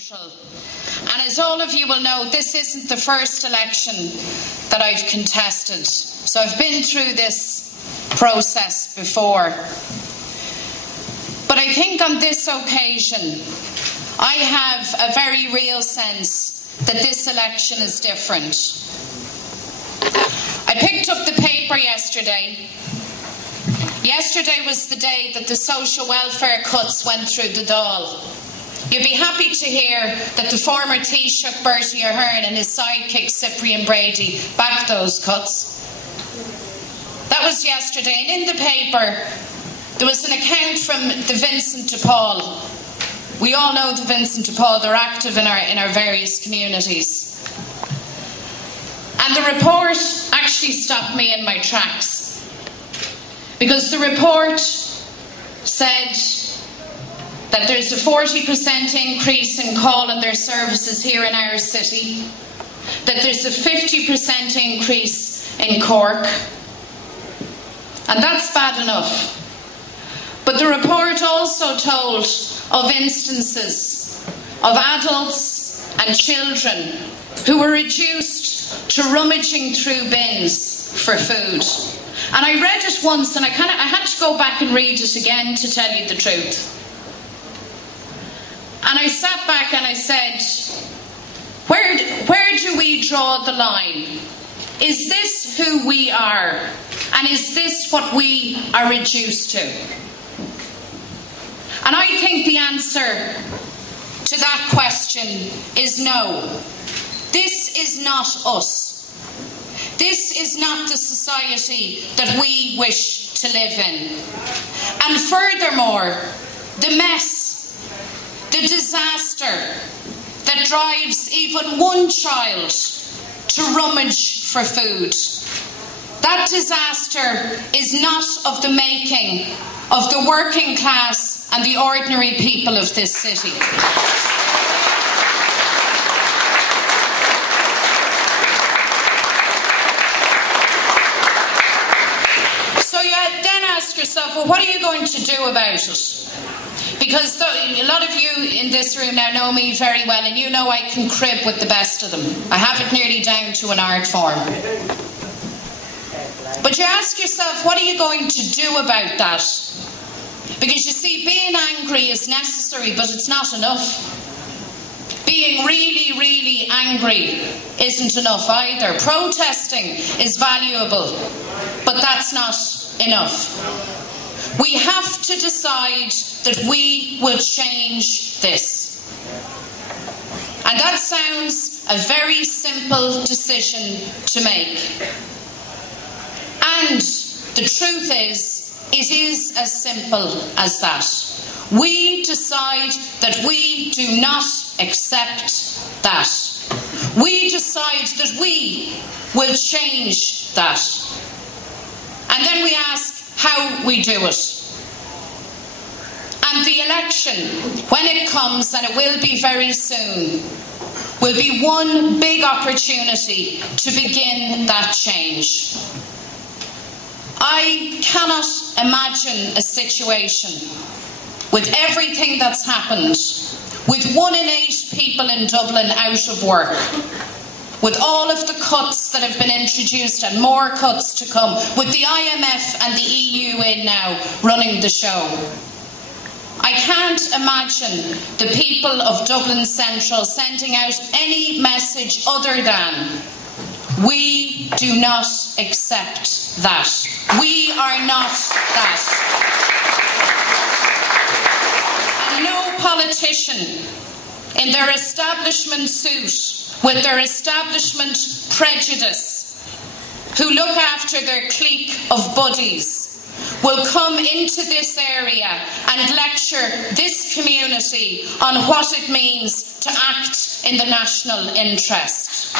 Central. And as all of you will know, this isn't the first election that I've contested. So I've been through this process before. But I think on this occasion, I have a very real sense that this election is different. I picked up the paper yesterday. Yesterday was the day that the social welfare cuts went through the Dáil. You'll be happy to hear that the former Taoiseach Bertie Ahern and his sidekick Cyprian Brady backed those cuts. That was yesterday, and in the paper there was an account from the Vincent de Paul. We all know the Vincent de Paul, they're active in our various communities. And the report actually stopped me in my tracks, because the report said that there's a 40% increase in call on their services here in our city, that there's a 50% increase in Cork, and that's bad enough. But the report also told of instances of adults and children who were reduced to rummaging through bins for food. And I read it once and I had to go back and read it again, to tell you the truth. And I sat back and I said, where do we draw the line? Is this who we are? And is this what we are reduced to? And I think the answer to that question is no. This is not us. This is not the society that we wish to live in. And furthermore, the mess, the disaster that drives even one child to rummage for food, that disaster is not of the making of the working class and the ordinary people of this city. So you then ask yourself, well, what are you going to do about it? Because a lot of you in this room now know me very well, and you know I can crib with the best of them. I have it nearly down to an art form. But you ask yourself, what are you going to do about that? Because you see, being angry is necessary, but it's not enough. Being really, really angry isn't enough either. Protesting is valuable, but that's not enough. We have to decide that we will change this. And that sounds a very simple decision to make. And the truth is, it is as simple as that. We decide that we do not accept that. We decide that we will change that. And then we ask how we do it. And the election, when it comes, and it will be very soon, will be one big opportunity to begin that change. I cannot imagine a situation, with everything that's happened, with 1 in 8 people in Dublin out of work, with all of the cuts that have been introduced and more cuts to come, with the IMF and the EU in now running the show. I can't imagine the people of Dublin Central sending out any message other than, we do not accept that. We are not that. And no politician in their establishment suit, with their establishment prejudice, who look after their clique of buddies, will come into this area and lecture this community on what it means to act in the national interest.